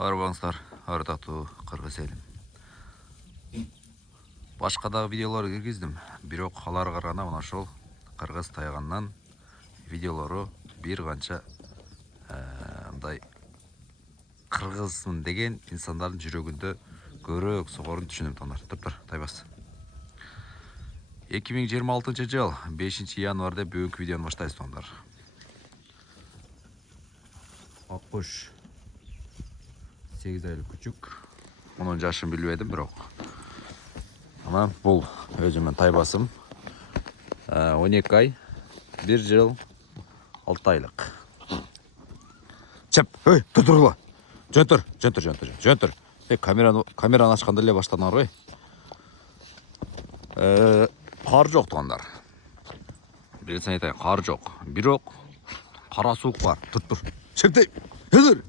Арбаңыздар, ардактуу кыргыз элим. Башка дагы видеолор киргиздим, бирок алар караганда мына ошол кыргыз тайганнан видеолору бир канча мындай кыргызмын деген инсандардын жүрөгүндө көбүрөөк согорун түшүнөм таңдар. Тур, тайбас. 2026 жыл 5 январда бүгүнкү видеону баштайбыз таңдар. Аккуш 8 айлык күчүк. Мунун жашын билбедим бирок. Ана бул өзүмөн тайбасым. 12 ай, 1 жыл 6 айлык. Чеп, турла. Жөнтөр. Камераны ачканда эле баштадыңар ғой. Кар жок таңдар. Билесең айтайын, кар жок. Бирок кара суук бар. Тур. Чепти. Хезир.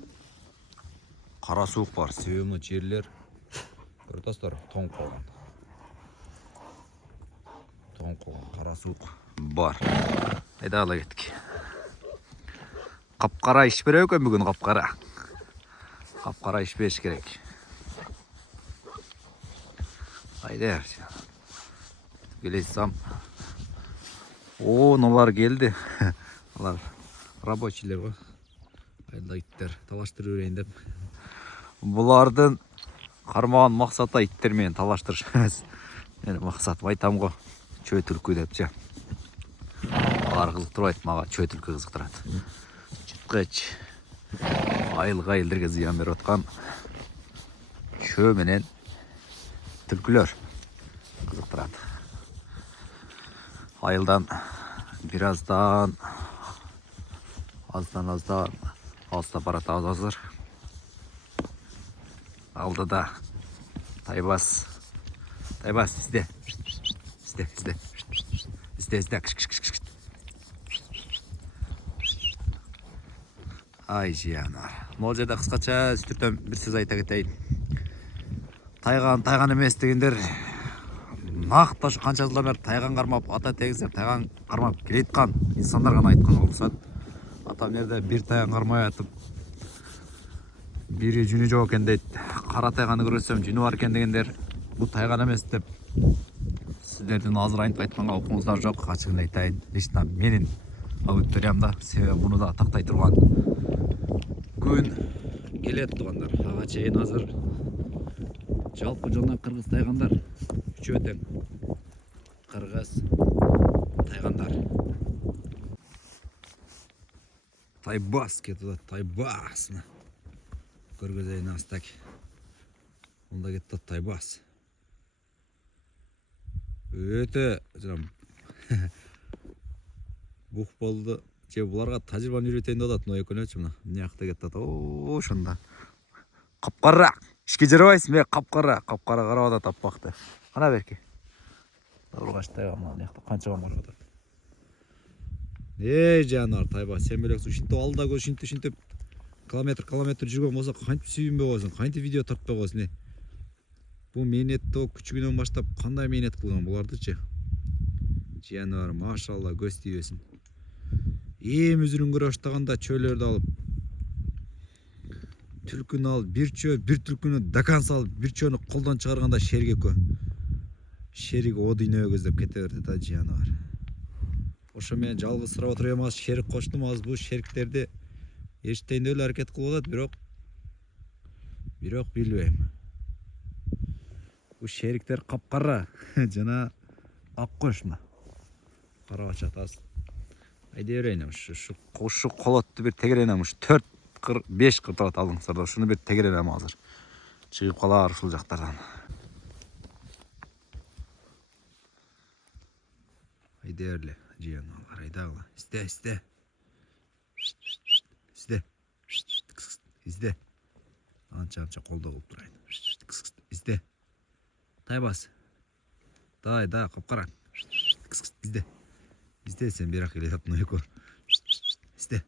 Кара суук бар. Себеби жерлер көрүтөсүздөр, тоңуп калган. Кара суук бар. Айда ала кеттик. Капкара иш берет экен бүгүн, капкара. Капкара иш бериш керек. Айда. Келесам. Налар келди. Алар рабочийлер го. Айда иттер талаштырып берейин деп. Булардын кармаган максаты иттер менен талаштырыш эмес. Мен максатым айтам го. Чөй түлкү депчи. Алар кызыктырбайт, мага чөй түлкү кызыктырат. Чыткыч. Айыл-айылдерге зыян берип аткан чөй менен түлкүлөр кызыктырат. Айылдан бираздан аздан алыстап баратабыз азыр. Алдыда тайбас. Изде. Ай жиянар. Могул жерде кыскача сүртөм бир сөз айта кетейин. Тайган эмес дегендер накты ошо канча жылдан бери тайган кармап, ата тегиздеп тайган кармап келаткан инсандар гана айткан болсот. Ата мерде бир тайган кармай атып, бири жүнү жок экен дейт. Кара тайганы көрсөм жүнү бар экен дегендер бул тайган эмес деп сиздердин азыр айтып айтканга окуңуздар жок. Ачыгын айтайын, лично менин аудиториямда, себеби муну да тактай турган күн келет туугандар. Ага чейин азыр жалпы жана кыргыз тайгандар үчөө тең. Кыргыз тайгандар. Тайбас кетти, тайбас. Көргөзөйүн астак. Мында кетти тайбас. Өтө жанам. Бух болду. Же буларга тажрыйбаны үйрөтөйүн деп атат, но экөөнөчү мына. Мынакта кетти. Ошондо. Капкара. Ишке жарабайсың бе, капкара. Капкара карап атат аппакты. Кана берки. Ургачтай мына канча барып атат. Жанар тайбас, сен белек ушинтип алда көз ушинтип километр жүргөн болсо кантип сүйүнбөй койсуң, кантип видео тартпай койсуң. Бул мээнетти күчүгүнөн баштап кандай мээнет кылган булардычы? Жанар, машалла, көз тийбесин. Эм үзүрүн көрө баштаганда чөйлөрдү алып, түлкүнү алып, бир түлкүнү дакан салып, бир чөйнү колдон чыгарганда шерик экөө. Шерик о дүйнөгө көздөп кете берди да жанар. Ошо менен жалгыз сурап отуруп аз шерик коштум, аз бул шериктерди эчтейин деп эле аракет кылып атат, бирок билбейм. Бул шериктер капкара жана аккошна. Карап атат. Айда берейин, ушу колотту бир тегеренем, ушу 4-5 кыртат алдыңыздар. Ушуну бир тегеренем азыр. Чыгып калар ушул жактардан. Айда берле, жыяналар, айдагыла. Изде. Анча колдо кылып турайын. Изде. Тайбас. Да, капкара. Изде сен бирак келе атат экөө. Изде.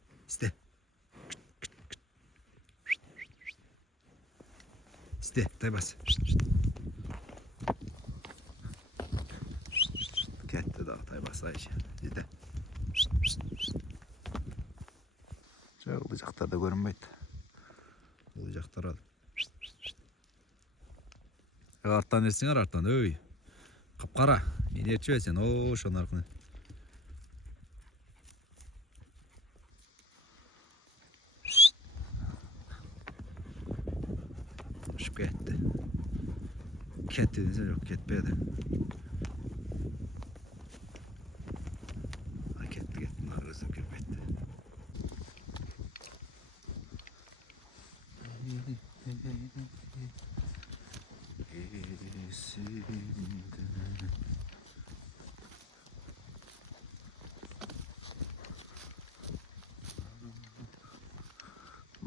Тайбас. Кетти да тайбас айчы. Изде. Жагылы жактарда көрүнбөйт. Бул жактар Арттан ерсеңер, арттан, өй. Қап-қара. Мен ертіп сен, ошон арқыны. Ұшып кетті. Кетті десе жоқ, кетпеді. Кетті, өзім келмейді.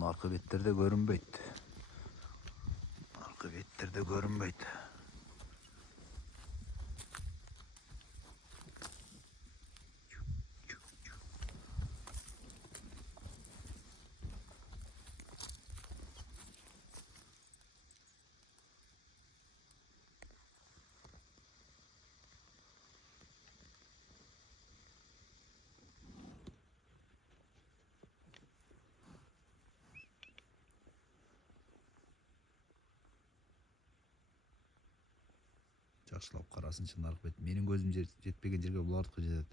Arka bettirde görünbeydi. Arka bettirde görünbeydi. Жақшылап қарасын шынарық бет. Менің көзім жетпеген жерге бұлардықы жетеді.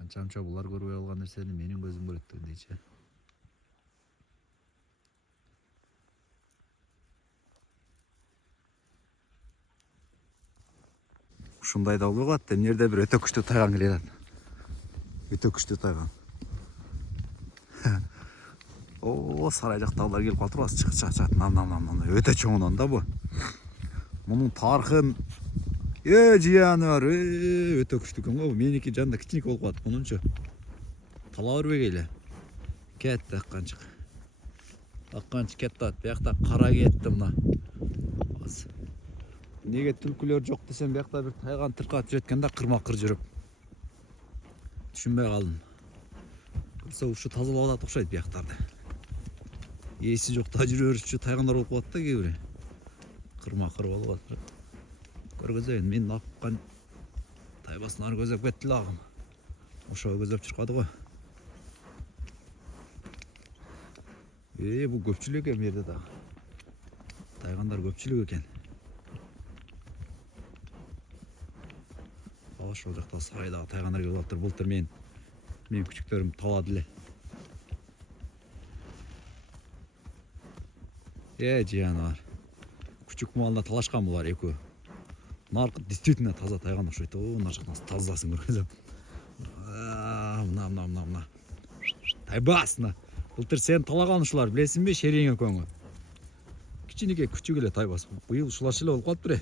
Қанша бұлар көрмей алған нәрсені менің көзім көреді дейші. Ушундай да болуп атты. Эмнерде бир өтө күчтүү тайган келет. Өтө күчтүү тайган. О, сарай жактагылар келип калып чыгат. Нам. Өтө чоңунан да бу. Мунун тархын жыяны бар. Өтө күчтүү экен го. Меники жанында кичине болуп калат. Мунунчу тала бербей эле. Кетти акканчык. Акканчык кетти. Биякта кара кетти мына. Неге түлкүлөр жок десем, биякта бир тайган тыркап жүрөткөн да кырма-кыр жүрүп. Түшүнбөй калдым. Кырса ушу тазалап атат окшойт бияктарды. Эси жокта жүрөрүчү тайгандар болуп калат да кээ-бири. Кырма-кыр болуп атат. Көргөзөйүн, мен аккан тайбасын ары көзөп кетти эле агым. Ошо көзөп чуркады го. Бул көпчүлүк экен жерде да. Тайгандар көпчүлүк экен. Ошол жакта сарайдагы тайгандар келип атыптыр. Былтыр мен күчүктөрүм талады эле. Жыяны бар. Күчүк маалында талашкан булар экөө. Наркы действительно таза тайган окшойт. Нар жактан тазасын көргөзөм. Мына. Тайбасына. Былтыр сен талаган ушулар билесиңби, Шерең экөөңү. Кичинекей күчүк эле тайбас. Быйыл ушулар эле болуп калыптыр.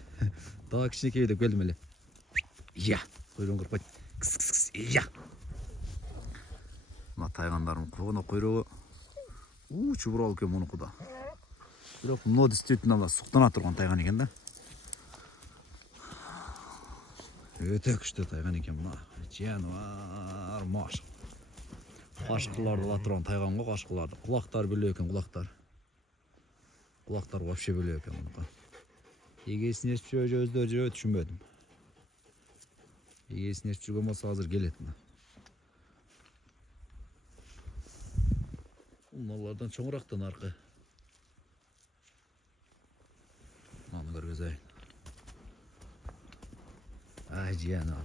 Дагы кичинекей деп келдим эле. Койрон кырпайт. Кыс. Мына тайгандардын кулуна койрогу. Чубурал экен мунуку да. Бирок мына действительно суктана турган тайган экен да. Өтө күчтүү тайган экен мына. Жануар, маш. Кашкыларды ала турган тайган го, кашкыларды. Кулактар бөлөк экен, кулактар. Кулактар вообще бөлөк экен мунука. Эгесин ээрчип өздөрү түшүнбөдүм. Эгесин ээрчип жүргөн болсо азыр келет мына. Мыналардан чоңурактан аркы. Маны көргөзөйүн. Жыяны бар.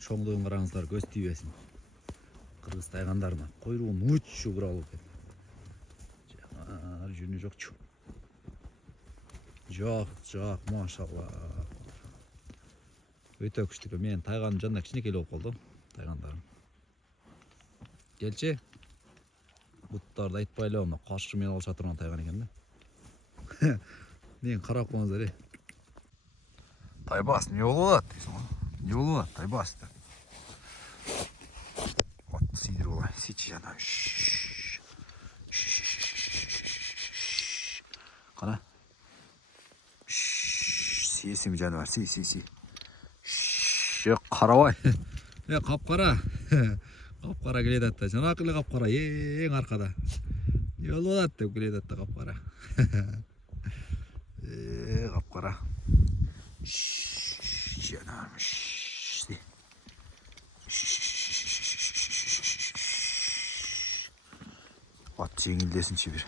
Чоңдугун караңыздар, көз тийбесин. Кыргыз тайгандарына койругун учу буралып экен. Жүнү жокчу. Жок, машалла. Өтө күчтүү. Мен тайганын жанына кичинекей болуп калдым. Тайгандарым. Келчи. Буттарды айтпайлы, мына кашкы менен алыша турган тайган экен да. Мен карап коңуздар. Тайбас, не болуп атат дейсиң го? Не болуп атат тайбас деп. Вот сидир болай, сичи жана. Кара. Сиесиң жаныбар, си. Карабай. Капкара. Капкара келет атта. Жанакы эле капкара, эң аркада. Не болуп атат деп келет атта капкара. Капкара. Жанам. Ат жеңилдесинчи бир.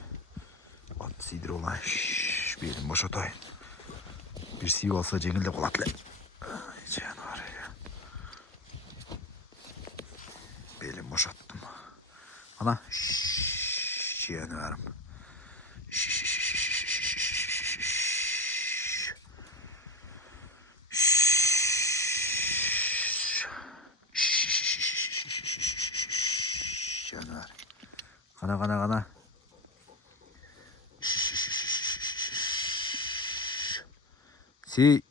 Ат сидир болай. Белим бошотойн. Bir sivri olsa жеңілдеп қалады эле. Жануар. Белим бошаттым. Ана жануарым. Жануар. Қана. Си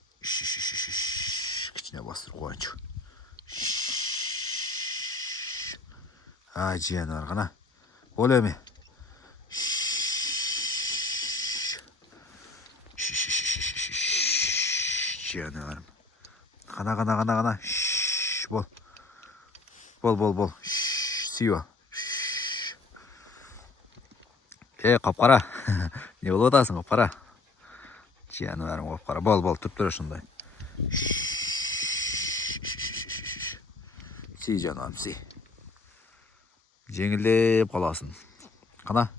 кичине бастырып коеюнчу. Жануар қана. Бол эми. Жануарым. Қана. Бол. Сио. Қапқара. Не болуп атасың, қапқара? Жануарым қапқара. Бол, тұрып тұр ошондой. Си жануарым, си. Жеңілдеп қаласың. Қана.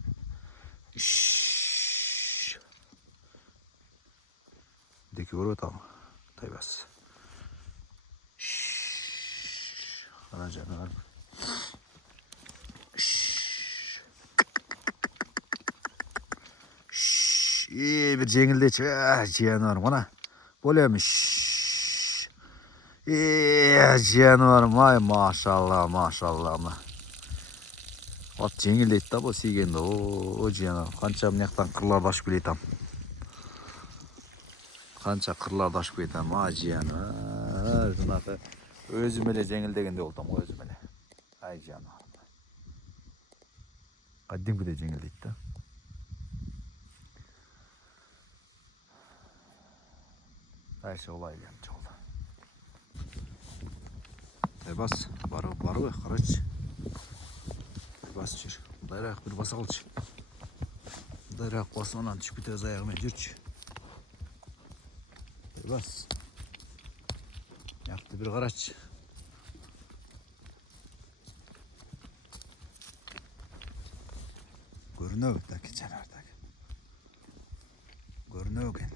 Деке көріп атамын. Тайбас. Қана жануарым. Bir жеңілдечі, жануарым, қана. Бол эми. Жануарым, ай, машалла. От жеңілдейді да бұл сүйгенді. О, жануарым, қанша мынаяқтан қырларды ашып келетам. Жануар, жынаты. Өзім еле жеңілдегенде болдым, өзім еле. Ай, жануарым. Қаддемкіде жеңілдейді да. Ayşe olay gelmiş oldu. Taybas, barı, karaç. Taybas çür. Dayrak bir basa kılıç. Dayrak basmadan çıkıp tez ayağıma cürç. Taybas. Yaktı bir karaç. Görünüyor ki kenardaki. Görünüyor ki.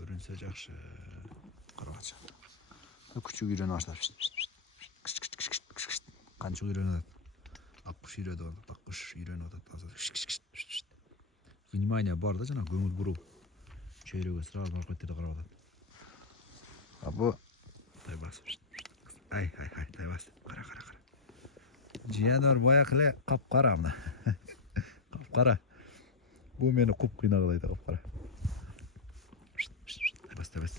Görünse жақсы. Қарағанша. Küçük үйреніп аштар. Қаншық үйреніп. Аққұш үйреніп отыр. Аққұш үйреніп отыр. Внимание бар да жаңа көңіл бұру. Çeyreğe сразу маркеттерде қарап отыр. Абы тайбас. Ай, тайбас. Қара. Жануар баяқылы қап-қара мына. Қап-қара. Бұл мені құп қинағылайды қап-қара. Taybas.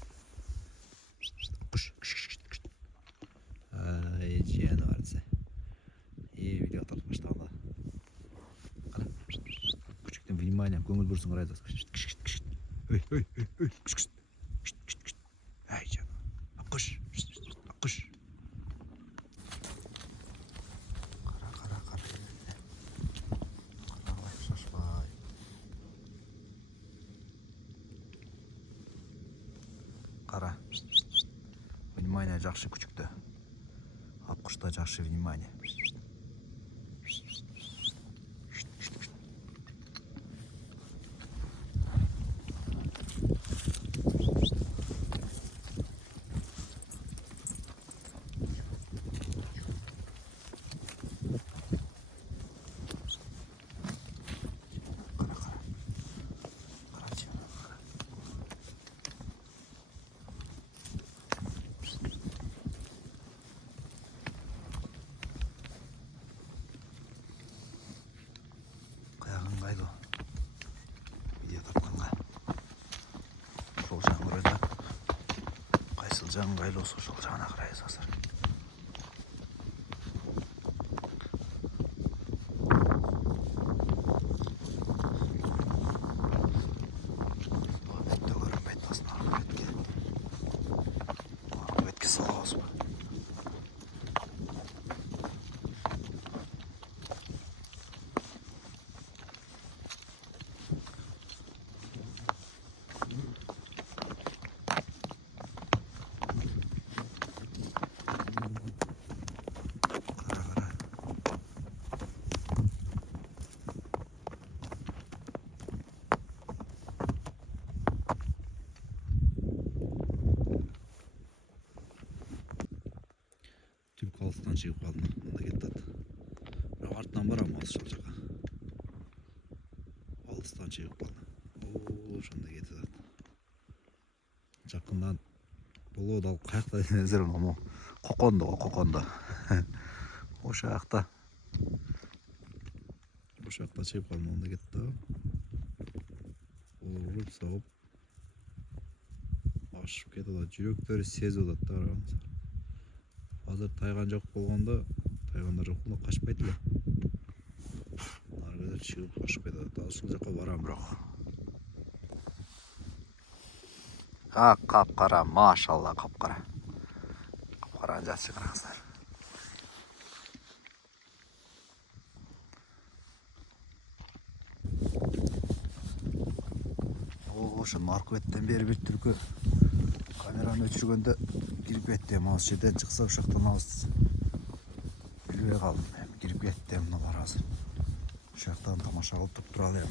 Kuş. Ay canıvarsa. İyi video atalım başta. Küçükten внимание, көңіл бұрсын қарайды. Ой. Ай canım. Kuş. Қара. Внимание жақсы күчікті. Аққұшта жақсы внимание. ыңғайлы видео тапқанға сол жағын көреді қайсыл жағы ыңғайлы осы сол жағына қарай сасыр бетті көрінбейді басын арғы бетке салауыз ба чыгып калдым. Мында кетет. Бирок артынан барам ошол жака. Алыстан чыгып калдым. Ошондо кетет. Жакындан болот ал каякта десеңиздер могу кокондо. Ошо жакта. Ошо жакта чыгып калдым. Мында кетти. Уруп сабып ашып кетет. Жүрөктөрү сезип атат да караңыздар. Азыр тайган жок болгондо, тайгандар жок болсо качпайт эле. Ары кетип чыгып ашып кетет. Ошол жака барам бирок. Кап-кара, машалла, кап-кара. Кап-кара жатчы караңыздар. Ошо наркы беттен бери бир түлкү камераны өчүргөндө кирип кетти. Мас жерден чыкса ошоктон алыс билбей калдым. Кирип кетти мына бар азыр. Ошо жактан тамаша кылып туралы эми.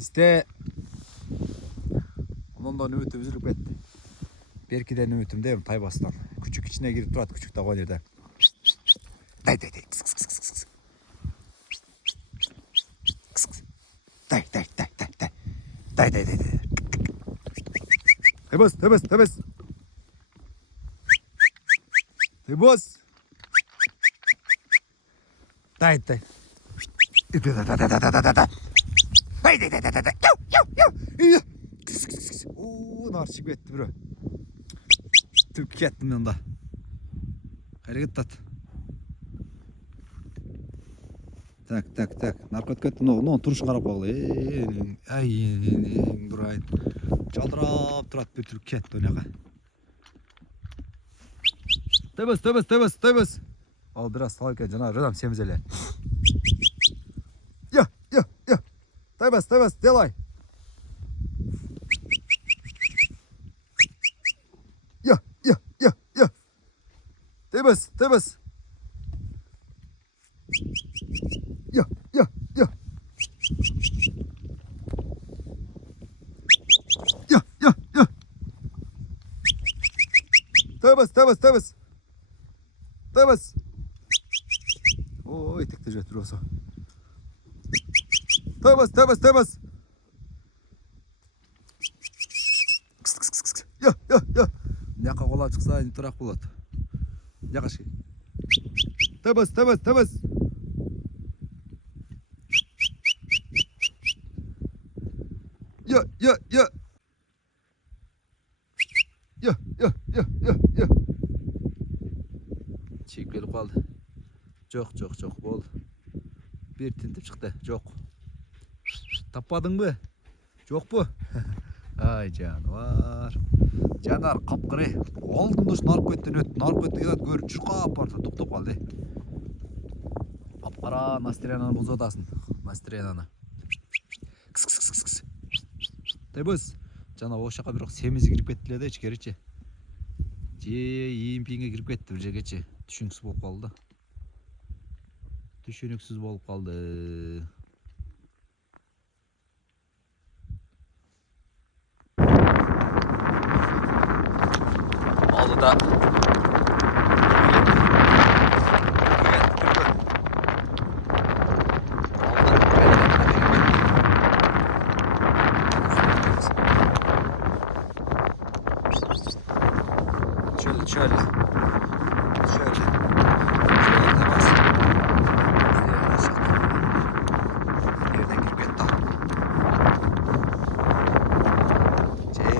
Сте. Ондан үмүтүм үзүлүп кетти. Беркиден үмүтүм дейм тайбастан. Küçük içine girip турат, küçük дагы жерде. Дай. Дай. Тебес. Тебес. Дай. Дай. Нар чыгып кетти бирөө. Түп кеттим мында. Кайра кеттат. Так. Наркот кетти. Но турушун карап калгыла. Ай, дурайын. Жалдырап турат бир түп кетти оняка. Тебес. Ал бираз сал экен, жана жадам семиз эле. Я. Тебес, делай. Я. Тебес. Я. Тебес. Ой, текте жүрөт бирөөсү. Тебес. Я. Жака колап чыкса, турак болот. Жакашки. Тебес. Я. Чыгып келип калды. Жок, бол. Бир тинтип чыкты. Жок. Таппадыңбы? Жокпу? Ай, жанвар. Жанар капкыры. Алдында ушу нарып кеттен өттү. Нарып кетти, көрүп чуркап барса токтоп калды. Капкара настроениени бузуп атасың. Настроениени. Тебес. Жана ошол жака бирок семизи кирип кетти эле да ичкеричи. Ийимпиңге кирип кетти бир жегечи. Түшүнүксүз болуп калды. Aldıda şöyle. Yerden girip yetti.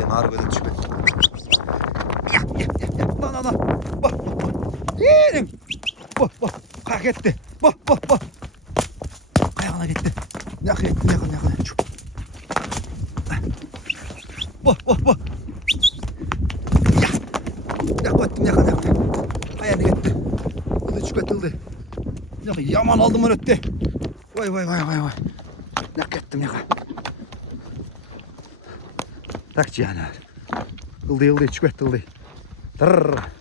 Narı böyle düşüp yetti. Ya. Lan. Bak. Yerim. Bak. Kalk etti. Bak. Ayağına gitti. Yakın. Bak. Yakın. Ayağına gitti. Çıkartıldı. Yaman aldım öğretti. Vay. Yak ettim yaka. Takçı yani. Ildı çıkartıldı. Tak.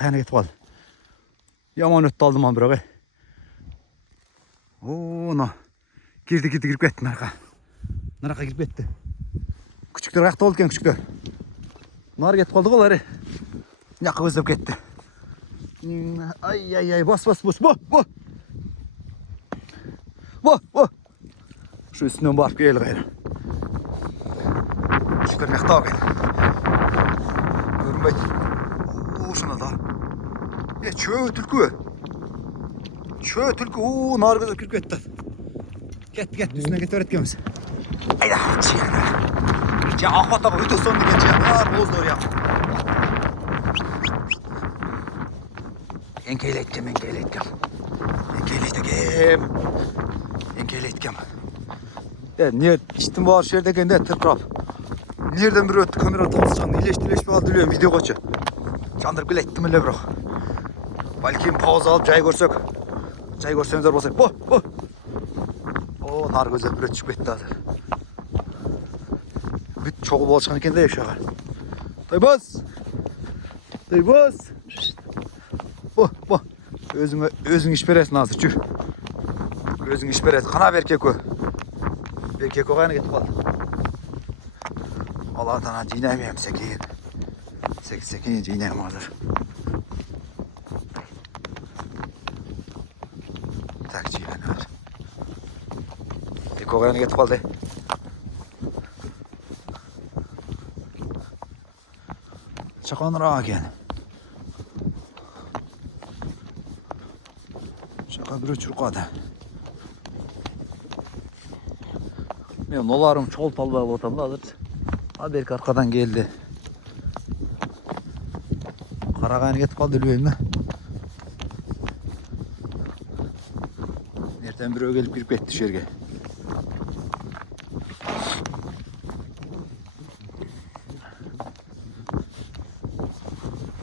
Ayağına gitti kaldı. Yaman öttü aldım ben bırak. Ona. Girdi girip ketdi narqa. Narqa girip ketdi. Küçükler ayakta oldu ekan küçükler. Nar ketip kaldı golary. Yaqa özlep ketdi. Ay bas. Bo. Şu üstünden barıp gel gayrı. Küçükler yakta ekan. Görünbeydi. Şuna da. Çö tülkü. Nar gözüp kirip ketdi. Get üstüne get öğretkemiz. Ayda çiğne. Ya akvataga öte son degan nar bozdur ya. Enkeyletkem. Ne iştim var şerde gende tırkırap. Nereden bir öttü kamera tanıscan. İleş bir aldı biliyorum video koçu. Çandırıp bile ettim öyle bırak. Balkim pauza alıp çay görsek. Çay görsenizler bolsa. Bo. O nar gözü bir çıkıp etti hazır. Büt çoğu bolçan eken de yaşağa. Taybaz. Bo. Özün iş beresin hazır çür. Özün iş beresin. Kana berkek o. Berkek o kayna getip kaldı. Allah'tan ha ciynaymayayım sekin. Sekin ciynayım hazır. Tak ciynayım hazır. Berkek o kayna getip kaldı. Çakanıra eken. Şaka bir çurqadı. Men olarım çol talba otamda hazır. Berk arkadan geldi. Qaragani ketip kaldı bilbeyim da. Nereden birөө gelip girip ketdi şerge.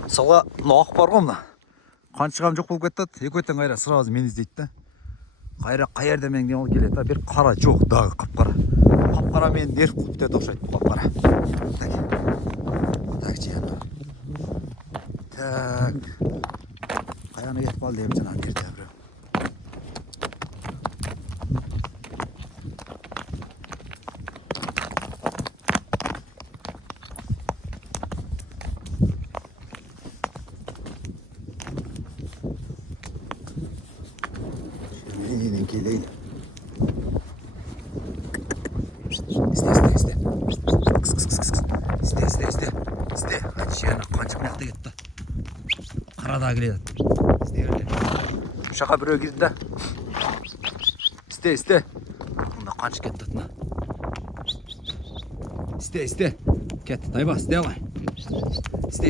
Сала нақ бар ғой мына. Қаншығам жоқ болып кетті. Екеуеттен қайра сразу мені іздейді да. Қайра қайерде мен ол келеді. Бір қара жоқ дағы қап-қара. Қап-қара мен дер қылып бітеді ұқсайды қап-қара. Так жияны. Так. Қаяны кетіп қалды деймін жаңағы жерде біреу. Geleyim. İste. Hadi şey kancık nakta gitti. Karadağ geliyor. İste öyle. Şaka bir girdi de. İste. Bunda kancık gitti. İste. Gitti. Tayba iste alay. İste.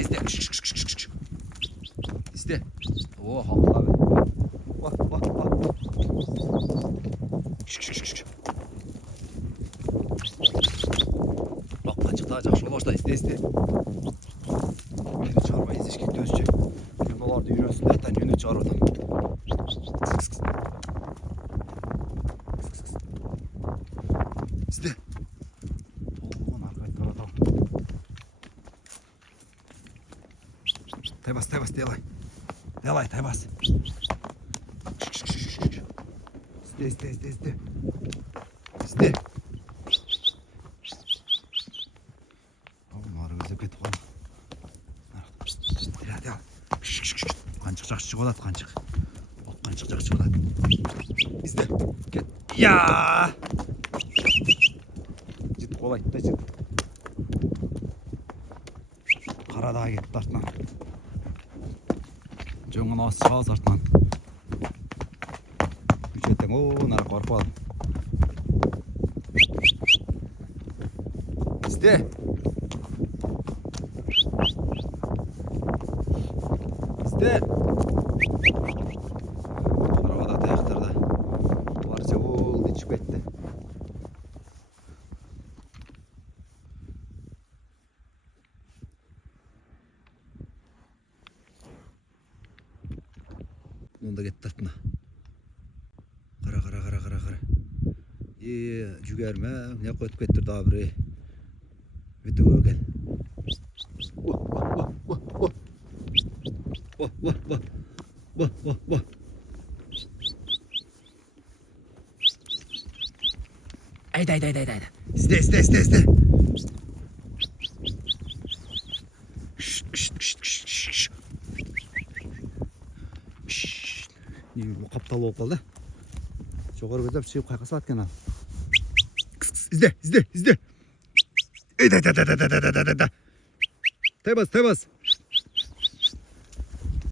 İste. Oh haklı abi. Bak. Bak kancıkta жақсы жолашта iste. Meni çağırmayız hiç gitti özce. Ben olarda yürüyorsun zaten yönü çağır adam. İste. Oğlum arkaya taratalım. Taybas delay taybas. İste. Қаншық жақсы шығып алады қаншық. Қаншық жақсы шығып алады. İzle. Get. Ya. Жет қолайды да жет. Қарадағы кетті артынан. Жоңын асы шығаз артынан. Үчеттен нара қорып алып. İzle. Arabada tayaklarda barca oldu çıkıp etti. Bunu da gitti артына. Qara. Жүгерме, не қойып кетті daha biri. Videoya gel. Vah. Айда. İzle. Bu kaptal болып қалды. Жоғары көтеріп сүйіп қайқа салады екен ал. İzle. Айда. Тайбас.